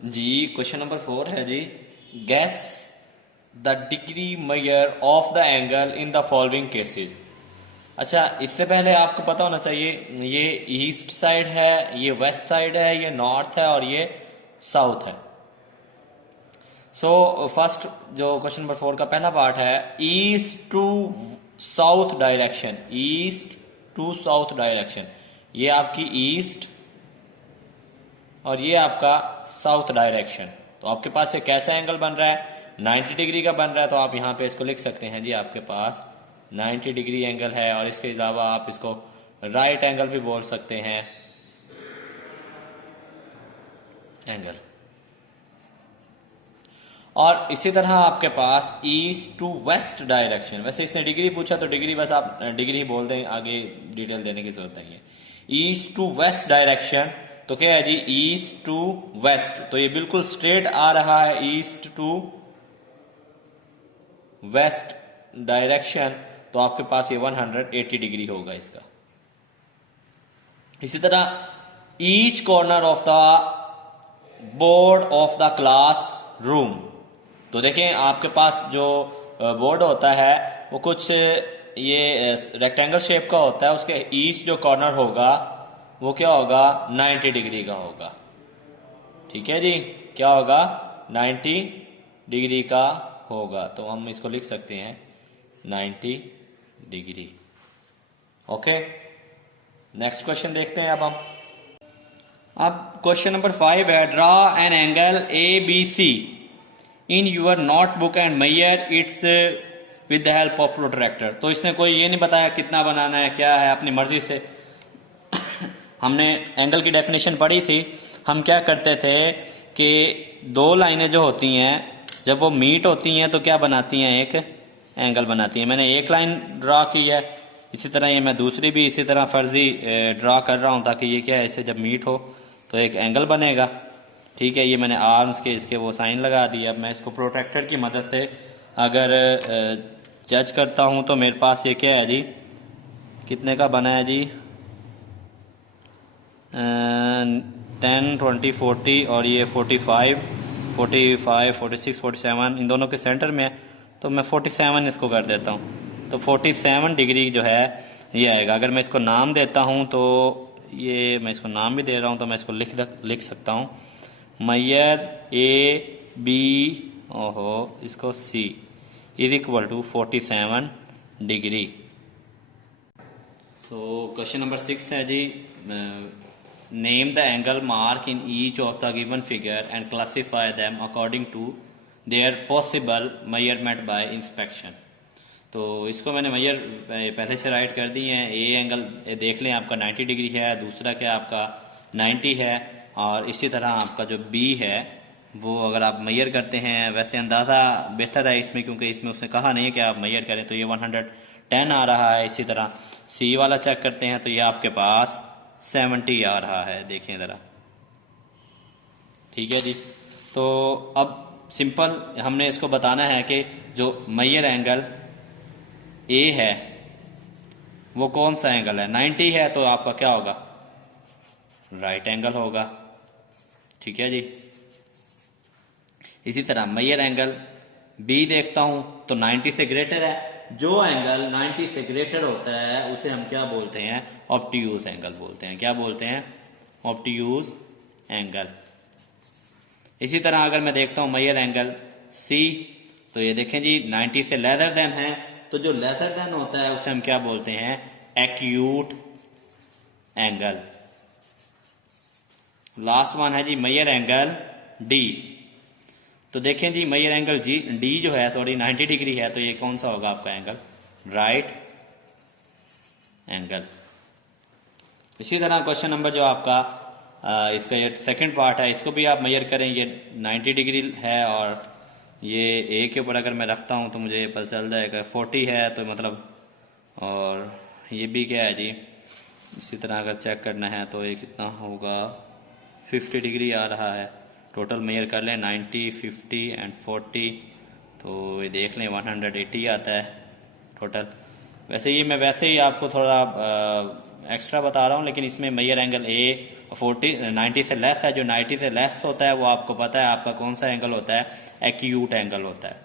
जी question number 4 है जी। Guess the degree measure of the angle in the following cases. अच्छा, इससे पहले आपको पता होना चाहिए ये ईस्ट साइड है, ये वेस्ट साइड है, ये नॉर्थ है और ये साउथ है। सो फर्स्ट जो क्वेश्चन नंबर 4 का पहला पार्ट है, east to south direction. East to south direction, ये आपकी ईस्ट और ये आपका साउथ डायरेक्शन। तो आपके पास ये कैसा एंगल बन रहा है? 90 डिग्री का बन रहा है। तो आप यहाँ पे इसको लिख सकते हैं जी, आपके पास 90 डिग्री एंगल है। और इसके अलावा आप इसको राइट एंगल भी बोल सकते हैं, एंगल। और इसी तरह आपके पास ईस्ट टू वेस्ट डायरेक्शन। वैसे इसने डिग्री पूछा तो डिग्री बस आप डिग्री बोल दें, आगे डिटेल देने की जरूरत नहीं है। ईस्ट टू वेस्ट डायरेक्शन तो क्या है जी? ईस्ट टू वेस्ट, तो ये बिल्कुल स्ट्रेट आ रहा है ईस्ट टू वेस्ट डायरेक्शन। तो आपके पास ये 180 डिग्री होगा इसका। इसी तरह each corner of the board of the class room. तो देखें आपके पास जो बोर्ड होता है वो कुछ ये रेक्टेंगल शेप का होता है। उसके ईस्ट जो कॉर्नर होगा वो क्या होगा? 90 डिग्री का होगा। ठीक है जी, क्या होगा? 90 डिग्री का होगा। तो हम इसको लिख सकते हैं 90 डिग्री। ओके, नेक्स्ट क्वेश्चन देखते हैं अब क्वेश्चन नंबर 5 है, draw an angle A B C in your notebook and measure its with the help of protractor. तो इसने कोई ये नहीं बताया कितना बनाना है, क्या है, अपनी मर्जी से। हमने एंगल की डेफिनेशन पढ़ी थी। हम क्या करते थे कि दो लाइनें जो होती हैं जब वो मीट होती हैं तो क्या बनाती हैं? एक एंगल बनाती हैं। मैंने एक लाइन ड्रा की है, इसी तरह ये मैं दूसरी भी इसी तरह फर्जी ड्रा कर रहा हूँ ताकि ये क्या है, इसे जब मीट हो तो एक एंगल बनेगा। ठीक है, ये मैंने आर्म्स के इसके वो साइन लगा दिया। अब मैं इसको प्रोट्रैक्टर की मदद से अगर जज करता हूँ तो मेरे पास ये क्या है जी, कितने का बना है जी? 10, 20, 40 और ये 45, 45, 46, 47 इन दोनों के सेंटर में है। तो मैं 47 इसको कर देता हूँ। तो 47 डिग्री जो है ये आएगा। अगर मैं इसको नाम देता हूँ तो ये मैं इसको नाम भी दे रहा हूँ, तो मैं इसको लिख सकता हूँ मेजर ए बी इसको सी इज इक्वल टू 47 डिग्री। सो क्वेश्चन नंबर 6 है जी, name the angle mark in each of the given figure and classify them according to their possible measurement by inspection. तो इसको मैंने मेजर पहले से right कर दी है। ए एंगल देख लें आपका 90 डिग्री है, दूसरा क्या आपका 90 है, और इसी तरह आपका जो बी है वो अगर आप मेजर करते हैं, वैसे अंदाज़ा बेहतर है इसमें क्योंकि इसमें उसने कहा नहीं कि आप मेजर करें, तो ये 110 आ रहा है। इसी तरह सी वाला चेक करते हैं तो ये आपके पास 70 आ रहा है, देखें ज़रा। ठीक है जी, तो अब सिंपल हमने इसको बताना है कि जो मेजर एंगल ए है वो कौन सा एंगल है? 90 है तो आपका क्या होगा? राइट एंगल होगा। ठीक है जी, इसी तरह मेजर एंगल बी देखता हूं तो 90 से ग्रेटर है। जो एंगल 90 से ग्रेटर होता है उसे हम क्या बोलते हैं? ऑब्ट्यूज एंगल बोलते हैं। क्या बोलते हैं? Obtuse angle. इसी तरह अगर मैं देखता हूं मेजर एंगल सी, तो ये देखें जी 90 से लेसर देन है, तो जो लेसर देन होता है उसे हम क्या बोलते हैं? Acute angle. लास्ट वन है जी मेजर एंगल डी। तो देखें जी मेजर एंगल डी जो है, सॉरी 90 डिग्री है, तो ये कौन सा होगा आपका एंगल? Right angle. इसी तरह क्वेश्चन नंबर जो आपका इसका ये सेकंड पार्ट है, इसको भी आप मेजर करें। ये 90 डिग्री है और ये ए के ऊपर अगर मैं रखता हूँ तो मुझे पता चल जाएगा 40 है, तो मतलब, और ये भी क्या है जी, इसी तरह अगर चेक करना है तो ये कितना होगा? 50 डिग्री आ रहा है। टोटल मेजर कर लें 90, 50 एंड 40, तो ये देख लें 180 आता है टोटल। वैसे ये मैं वैसे ही आपको थोड़ा एक्स्ट्रा बता रहा हूँ, लेकिन इसमें मेजर एंगल ए 90 से लेस है। जो 90 से लेस होता है वो आपको पता है आपका कौन सा एंगल होता है, एक्यूट एंगल होता है।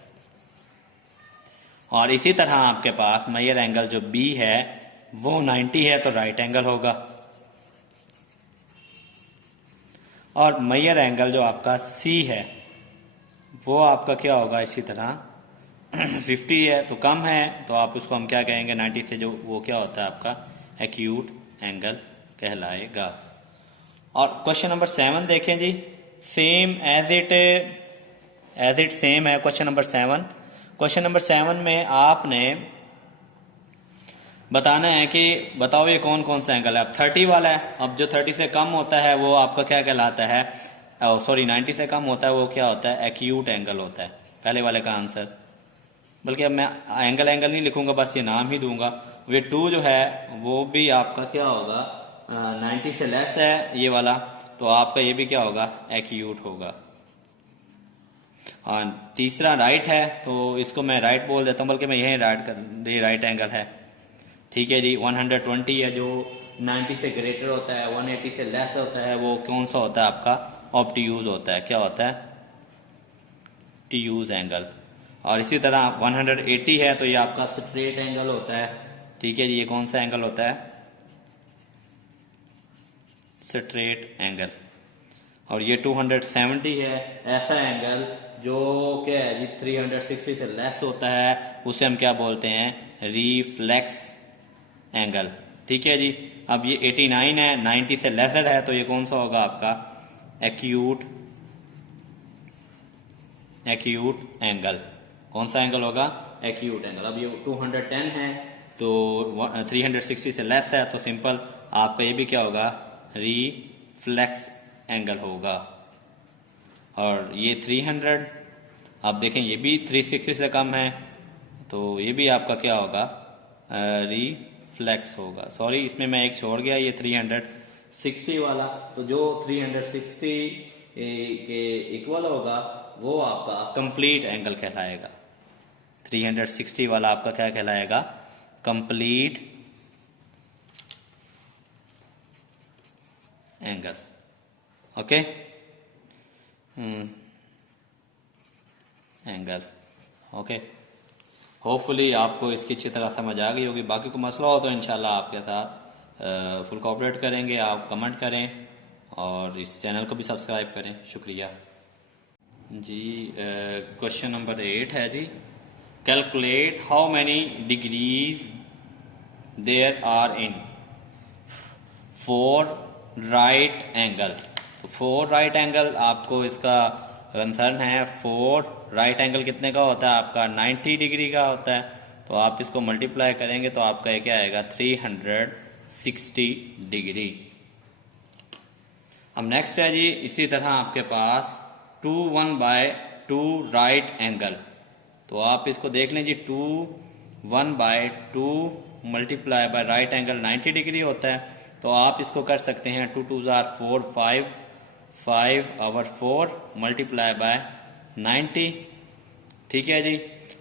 और इसी तरह आपके पास मेजर एंगल जो बी है वो 90 है तो राइट एंगल होगा, और मेजर एंगल जो आपका सी है वो आपका क्या होगा, इसी तरह 50 है तो कम है, तो आप उसको हम क्या कहेंगे, 90 से जो वो क्या होता है आपका एक्यूट एंगल कहलाएगा। और क्वेश्चन नंबर 7 देखें जी, सेम एज इट सेम है क्वेश्चन नंबर 7। क्वेश्चन नंबर 7 में आपने बताना है कि बताओ ये कौन कौन सा एंगल है। अब 30 वाला है, अब जो 30 से कम होता है वो आपका क्या कहलाता है, सॉरी 90 से कम होता है वो क्या होता है, एक्यूट एंगल होता है, पहले वाले का आंसर। बल्कि अब मैं एंगल नहीं लिखूंगा, बस ये नाम ही दूंगा। वे 2 जो है वो भी आपका क्या होगा, 90 से लेस है ये वाला, तो आपका ये भी क्या होगा, एक्यूट होगा। और तीसरा राइट है, तो इसको मैं राइट बोल देता हूँ, बल्कि मैं यही राइट एंगल है। ठीक है जी, 120 है जो 90 से ग्रेटर होता है, 180 से लेस होता है, वो कौन सा होता है आपका, ऑब्ट्यूज होता है। क्या होता है, ट्यूज एंगल। और इसी तरह 180 है तो ये आपका स्ट्रेट एंगल होता है। ठीक है जी, ये कौन सा एंगल होता है, स्ट्रेट एंगल। और ये 270 है, ऐसा एंगल जो क्या है जी 360 से लेस होता है, उसे हम क्या बोलते हैं, रिफ्लेक्स एंगल। ठीक है जी, अब ये 89 है, 90 से लेसर है, तो ये कौन सा होगा आपका, एक्यूट एंगल। कौन सा एंगल होगा, एक्यूट एंगल। अब ये 210 है तो 360 से लेस है, तो सिंपल आपका ये भी क्या होगा, रिफ्लेक्स एंगल होगा। और ये 300, आप देखें ये भी 360 से कम है, तो ये भी आपका क्या होगा, रिफ्लेक्स होगा। सॉरी इसमें मैं एक छोड़ गया, ये 360 वाला, तो जो 360 के इक्वल होगा वो आपका कंप्लीट एंगल कहलाएगा। 360 वाला आपका क्या कहलाएगा, complete angle. Okay, angle. Okay, hopefully आपको इसकी अच्छी तरह समझ आ गई होगी। बाकी कोई मसला हो तो इंशाल्लाह आपके साथ फुल कोऑपरेट करेंगे। आप कमेंट करें और इस चैनल को भी सब्सक्राइब करें। शुक्रिया जी। क्वेश्चन नंबर 8 है जी, calculate how many degrees there are in 4 right angle. तो 4 राइट एंगल आपको इसका कंसर्न है। 4 राइट एंगल कितने का होता है आपका, 90 डिग्री का होता है। तो आप इसको मल्टीप्लाई करेंगे तो आपका ये क्या आएगा, 360 डिग्री। अब नेक्स्ट है जी, इसी तरह आपके पास 2 1/2 राइट एंगल। तो आप इसको देख लें जी, 2 1/2 multiply by right angle 90 degree होता है। तो आप इसको कर सकते हैं 2 2 4 5 over 4 मल्टीप्लाई बाय 90। ठीक है जी,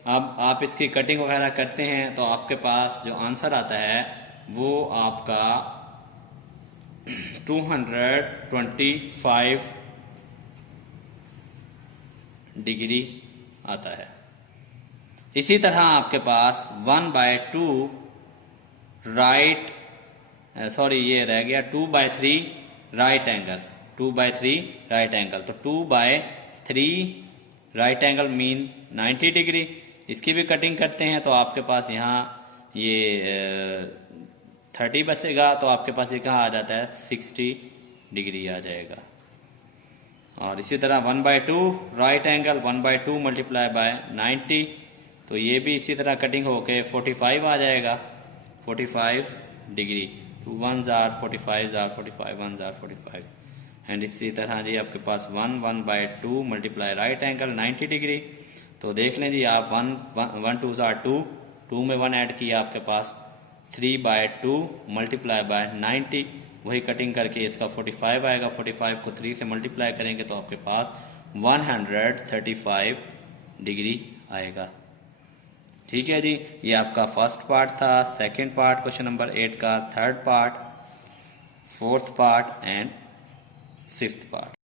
अब आप इसकी कटिंग वगैरह करते हैं तो आपके पास जो आंसर आता है वो आपका 225 डिग्री आता है। इसी तरह आपके पास 1/2 राइट, सॉरी ये रह गया 2/3 राइट एंगल, 2/3 राइट एंगल। तो 2/3 राइट एंगल मीन 90 डिग्री। इसकी भी कटिंग करते हैं तो आपके पास यहाँ ये 30 बचेगा, तो आपके पास ये कहाँ आ जाता है, 60 डिग्री आ जाएगा। और इसी तरह 1/2 राइट एंगल, 1/2 मल्टीप्लाई बाय 90, तो ये भी इसी तरह कटिंग होके 45 आ जाएगा, 45 degree. 2 1s are 45 are 45 1s are 45। And इसी तरह जी आपके पास 1/2 मल्टीप्लाई राइट एंगल 90 डिग्री। तो देख लें जी आप 1 2s are 2, 2 में 1 ऐड किया, आपके पास 3/2 मल्टीप्लाई बाय 90, वही कटिंग करके इसका 45 आएगा। 45 को 3 से मल्टीप्लाई करेंगे तो आपके पास 135 डिग्री आएगा। ठीक है जी, ये आपका फर्स्ट पार्ट था, सेकंड पार्ट क्वेश्चन नंबर 8 का, third part, fourth part and fifth part.